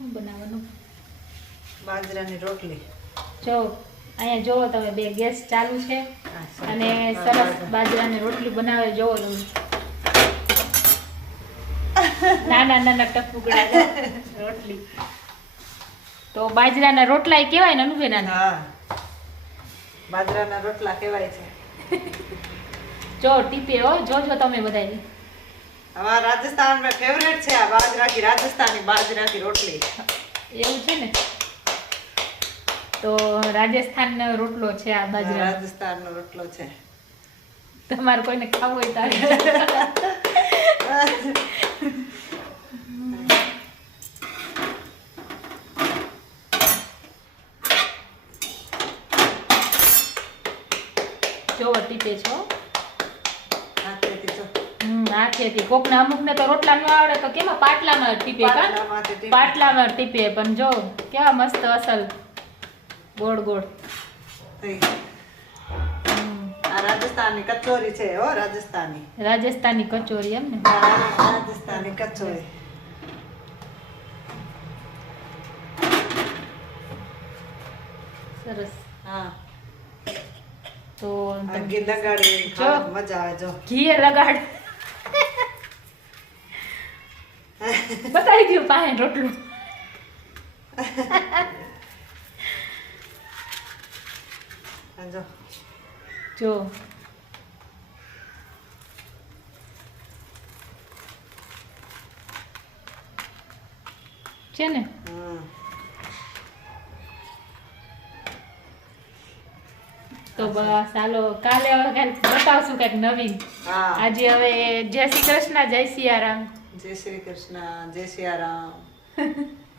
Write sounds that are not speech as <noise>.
શું બનાવવાનું? બાજરાની રોટલી. જો અહીંયા જોવો તમે બે ગેસ ચાલુ છે. અને સરસ બાજરા. બાજરાની રોટલી બનાવે જોવો તમે. નાના નાના ટપુકડા રોટલી. તો બાજરાના રોટલા ય કહેવાય ને અનુભવ નાના? હા. બાજરાના રોટલા કહેવાય છે. જો ટીપે હો જોજો તમે બધાય રાજસ્થાન મે ફેવરેટ છે આ બાજરાની રાજસ્થાની બાજરાની રોટલી. એવું છે ને? તો રાજસ્થાનનો રોટલો છે આ બાજરા. રાજસ્થાનનો રોટલો છે. તમારે કોઈને ખાવું હોય તારે <laughs> જો ટીપે છો. હાથેથી કોકને અમુકને તો રોટલા ન આવડે તો કેમાં પાટલામાં ટીપે પાટલામાં ટીપે. પણ જો કેવા મસ્ત અસલ. ગોળ ગોળ. રાજસ્થાનની કચોરી છે હો રાજસ્થાની. રાજસ્થાની કચોરી એમ ને? રાજસ્થાની કચોરી. સરસ. હા. તો ઘી લગાડી મજા આવે જો. ઘીએ લગાડ. બતાવી દઉં પાસે રોટલું. જો. છે ને? તો બસ ચાલો કાલે હવે કાંઈક બતાવશું કંઈક નવીન. આજે હવે જય શ્રી કૃષ્ણ જય સિયારામ. જય શ્રી કૃષ્ણ જય સિયારામ <laughs>